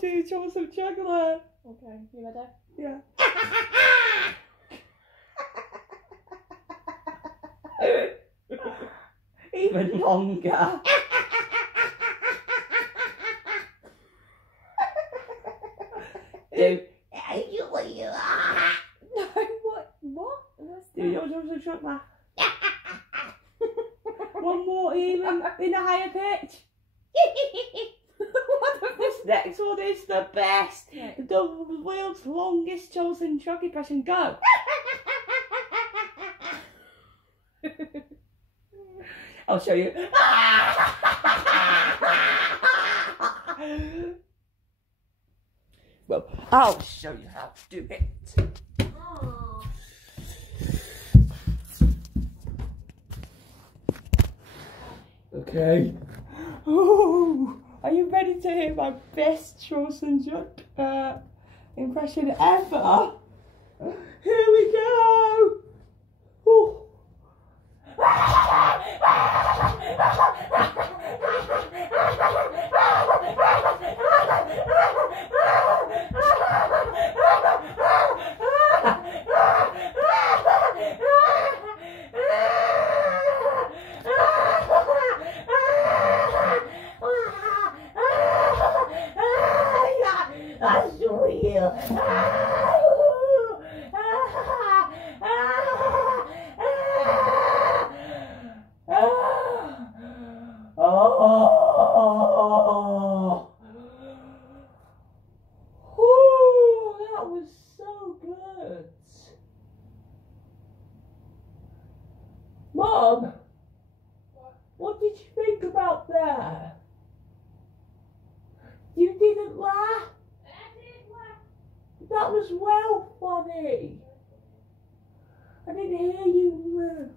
to Troublesome chocolate. Okay, you ready? Yeah. Even longer. Do No, what? do your Troublesome chocolate. One more even in a higher pitch. This next one is the best. Right. The world's longest Troublesome chocolate impression. Go. I'll show you. Well, I'll show you how to do it. Okay. Ooh, are you ready to hear my best Troublesome impression ever? Here we go. Ooh. I'll show you. That was so good. Mom, what did you think about that? You didn't laugh? That was well funny. I didn't hear you.